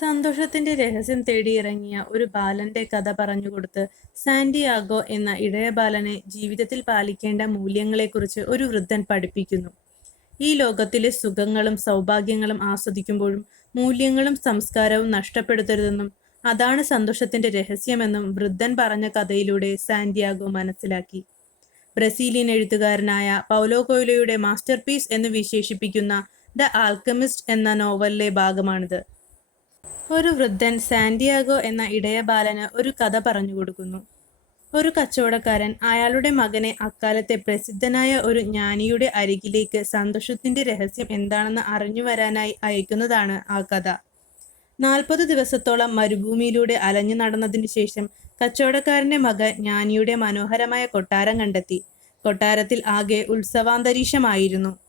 സന്തോഷത്തിന്റെ രഹസ്യം തേടിയിറങ്ങിയ ഒരു ബാലന്റെ കഥ പറഞ്ഞുകൊടുത്ത് സാന്റിയാഗോ എന്ന ഇടയ ബാലനെ ജീവിതത്തിൽ പാലിക്കേണ്ട മൂല്യങ്ങളെക്കുറിച്ച് ഒരു വൃദ്ധൻ പഠിപ്പിക്കുന്നു. ഈ ലോകത്തിലെ സുഖങ്ങളും സൗഭാഗ്യങ്ങളും ആസ്വദിക്കുമ്പോഴും മൂല്യങ്ങളും സംസ്കാരവും നഷ്ടപ്പെടുത്തരുതെന്നും അതാണ് സന്തോഷത്തിന്റെ രഹസ്യമെന്നും വൃദ്ധൻ പറഞ്ഞ കഥയിലൂടെ സാന്റിയാഗോ മനസ്സിലാക്കി. ബ്രസീലിയൻ എഴുത്തുകാരനായ പൗലോ കൊയ്ലോയുടെ മാസ്റ്റർ പീസ് എന്ന് വിശേഷിപ്പിക്കുന്ന ദ ആൽക്കമിസ്റ്റ് എന്ന നോവലിലെ ഭാഗമാണിത്. ഒരു വൃദ്ധൻ സാന്റിയാഗോ എന്ന ഇടയ ബാലന് ഒരു കഥ പറഞ്ഞു കൊടുക്കുന്നു. ഒരു കച്ചവടക്കാരൻ അയാളുടെ മകനെ അക്കാലത്തെ പ്രസിദ്ധനായ ഒരു ജ്ഞാനിയുടെ അരികിലേക്ക് സന്തോഷത്തിന്റെ രഹസ്യം എന്താണെന്ന് അറിഞ്ഞു വരാനായി അയക്കുന്നതാണ് ആ കഥ. നാൽപ്പത് ദിവസത്തോളം മരുഭൂമിയിലൂടെ അലഞ്ഞു നടന്നതിനു ശേഷം കച്ചവടക്കാരന്റെ മകൻ ജ്ഞാനിയുടെ മനോഹരമായ കൊട്ടാരം കണ്ടെത്തി. കൊട്ടാരത്തിൽ ആകെ ഉത്സവാന്തരീക്ഷമായിരുന്നു.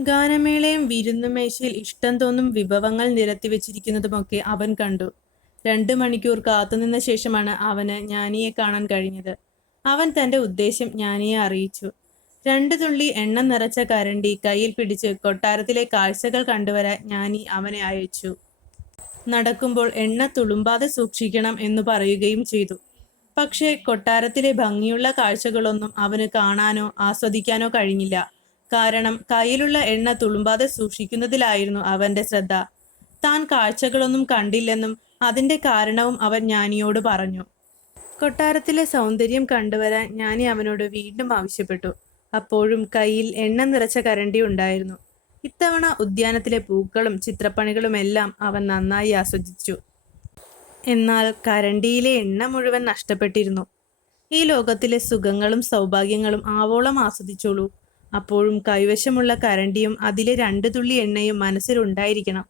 ഗാനമേളയും വിരുന്നുമേശയിൽ ഇഷ്ടം തോന്നും വിഭവങ്ങൾ നിരത്തി വെച്ചിരിക്കുന്നതുമൊക്കെ അവൻ കണ്ടു. രണ്ടു മണിക്കൂർ കാത്തുനിന്ന ശേഷമാണ് അവന് ജ്ഞാനിയെ കാണാൻ കഴിഞ്ഞത്. അവൻ തന്റെ ഉദ്ദേശം ജ്ഞാനിയെ അറിയിച്ചു. രണ്ടു തുള്ളി എണ്ണ നിറച്ച കരണ്ടി കയ്യിൽ പിടിച്ച് കൊട്ടാരത്തിലെ കാഴ്ചകൾ കണ്ടുവരാൻ ജ്ഞാനി അവനെ അയച്ചു. നടക്കുമ്പോൾ എണ്ണ തുളുമ്പാതെ സൂക്ഷിക്കണം എന്ന് പറയുകയും ചെയ്തു. പക്ഷേ കൊട്ടാരത്തിലെ ഭംഗിയുള്ള കാഴ്ചകളൊന്നും അവന് കാണാനോ ആസ്വദിക്കാനോ കഴിഞ്ഞില്ല. കാരണം കയ്യിലുള്ള എണ്ണ തുളുമ്പാതെ സൂക്ഷിക്കുന്നതിലായിരുന്നു അവന്റെ ശ്രദ്ധ. താൻ കാഴ്ചകളൊന്നും കണ്ടില്ലെന്നും അതിന്റെ കാരണവും അവൻ ജ്ഞാനിയോട് പറഞ്ഞു. കൊട്ടാരത്തിലെ സൗന്ദര്യം കണ്ടുവരാൻ ജ്ഞാനി അവനോട് വീണ്ടും ആവശ്യപ്പെട്ടു. അപ്പോഴും കയ്യിൽ എണ്ണ നിറച്ച കരണ്ടി ഉണ്ടായിരുന്നു. ഇത്തവണ ഉദ്യാനത്തിലെ പൂക്കളും ചിത്രപ്പണികളുമെല്ലാം അവൻ നന്നായി ആസ്വദിച്ചു. എന്നാൽ കരണ്ടിയിലെ എണ്ണ മുഴുവൻ നഷ്ടപ്പെട്ടിരുന്നു. ഈ ലോകത്തിലെ സുഖങ്ങളും സൗഭാഗ്യങ്ങളും ആവോളം ആസ്വദിച്ചോളൂ. അപ്പോഴും കൈവശമുള്ള കരണ്ടിയും അതിലെ രണ്ട് തുള്ളി എണ്ണയും മനസ്സിലുണ്ടായിരിക്കണം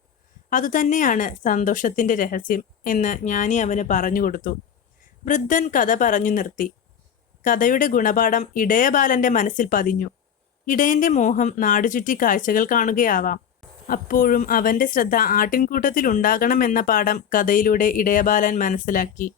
അതുതന്നെയാണ് സന്തോഷത്തിന്റെ രഹസ്യം എന്ന് ഞാനി അവന് പറഞ്ഞു കൊടുത്തു. വൃദ്ധൻ കഥ പറഞ്ഞു നിർത്തി. കഥയുടെ ഗുണപാഠം ഇടയബാലന്റെ മനസ്സിൽ പതിഞ്ഞു. ഇടയന്റെ മോഹം നാടുചുറ്റി കാഴ്ചകൾ കാണുകയാവാം. അപ്പോഴും അവന്റെ ശ്രദ്ധ ആട്ടിൻകൂട്ടത്തിൽ ഉണ്ടാകണമെന്ന പാഠം കഥയിലൂടെ ഇടയബാലൻ മനസ്സിലാക്കി.